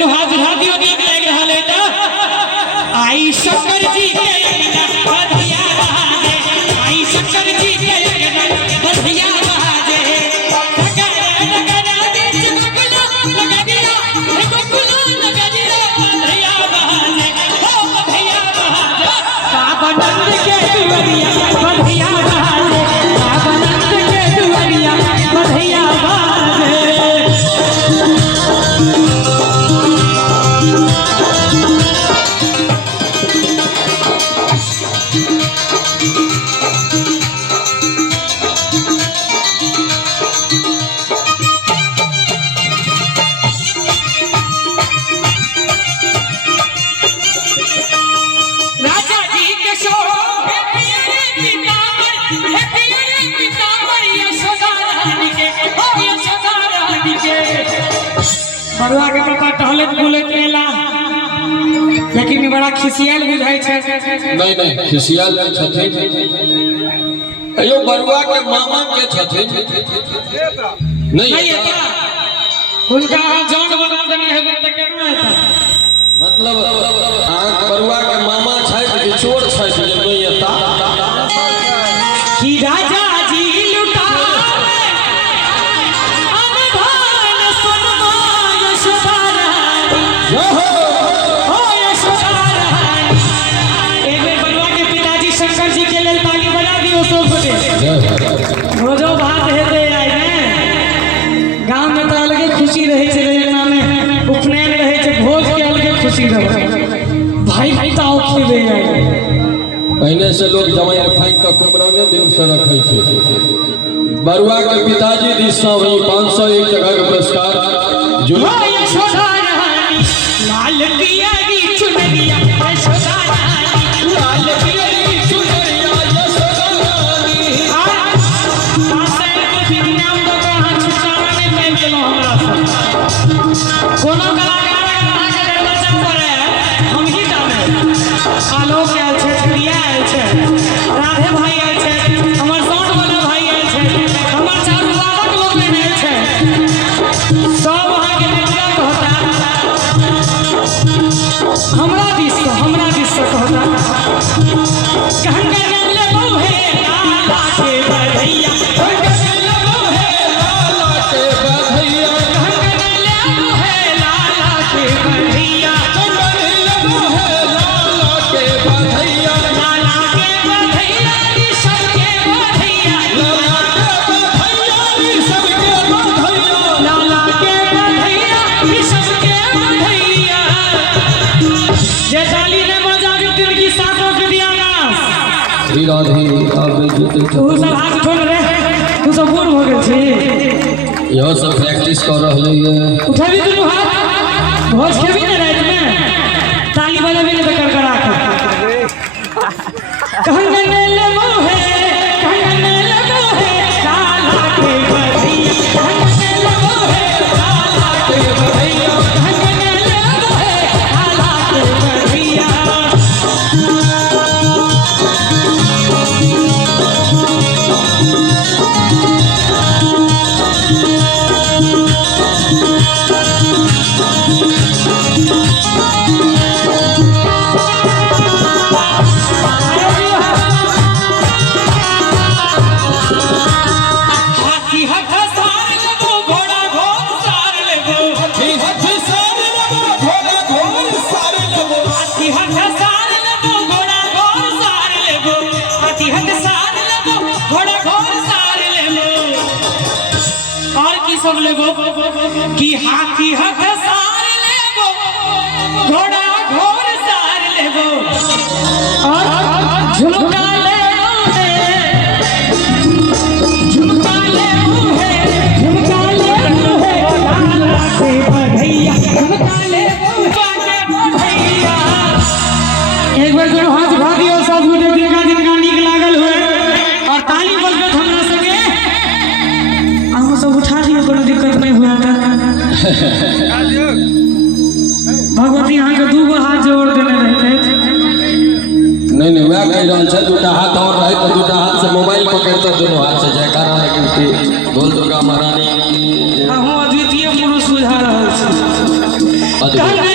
दुनु हाथ उठा दियो नीक लाग रहल है त आई शंकर जी के बधिया बहाजे आई शंकर जी के बधिया बहाजे बरुआ के पापा टहलत बुलत एला लेकिन बड़ा खिसियाल बुझाई छे। नहीं नहीं खिसियाल नहीं छथिन अयो बरुआ के मामा के छथिन नहीं एता उनका जान बना देने हेबे त केना एता मतलब बरुआ के मामा छै कि चोर छै जे नहीं एता कि राजा जी लुटा शंकर जी के लिए ताली बजा दियो सब गोटे रोजो बात हेते आइ में गांव में तो अलगे खुशी रहे छे जेना में उपनयन रहे छे भोज के अलगे खुशी रहे भाई भाई ताऊ खेबे आइ पहले से लोग जमाई फाइक का कुमराने दिन से रखे छे बरुआ के पिताजी दिस से वही 501 जगह के पुरस्कार जो यशोदा रानी लाल पिया की चुनरिया यशोदा रानी लाल पिया कोनो कलाकार के निर्वाचन करे हम ही जाने आलोक आयल छे प्रिया आयल छे राधे भाई आयल छे हमर साउंड वाला भाई आयल छे हमर चारू बाबक लोग में आयल छे सब वहां के निर्वाचन होता हमरा दिस कहता कहंगे ले बहु है लाला के बधैया तू सब हाथ उठो रे तू सब बूढ़ हो गेल छी यह सब प्रैक्टिस कर रहले ये उठाबी दुनु हाथ भोज खेबी ना रात में ताली बजाबी ना तो करकरा के कहंगे ले मोहे कहंगे ले मोहे लाला के बधिया कहंगे ले मोहे लाला के बधिया कहंगे ले मोहे लाला के बधिया सब लेबो कि हाथी हथ सार लेबो घोड़ा घोड़ सार लेबो और झुमका लेबो झुमका लेबो लाला के बधैया झुमका लेबो के बधैया एक बार जो हाथ उठा दियो सब गोटे जिनका नीक लागल हुए और ताली बजबे हमरा संगे हम सब उठा दियो कोनो दिक्कत नहीं हुआ भगवती यहाँ के दू गो हाथ जोड़ देने रहते नहीं मैं कह रहा छे दूटा हाथ और रहे तो दूटा हाथ से मोबाइल पकड़ते दोनों हाथ से जयकारा लेकिन बोल दुर्गा महारानी हम अद्वितीय पुरुष बुझा रहल छी अद्भुत।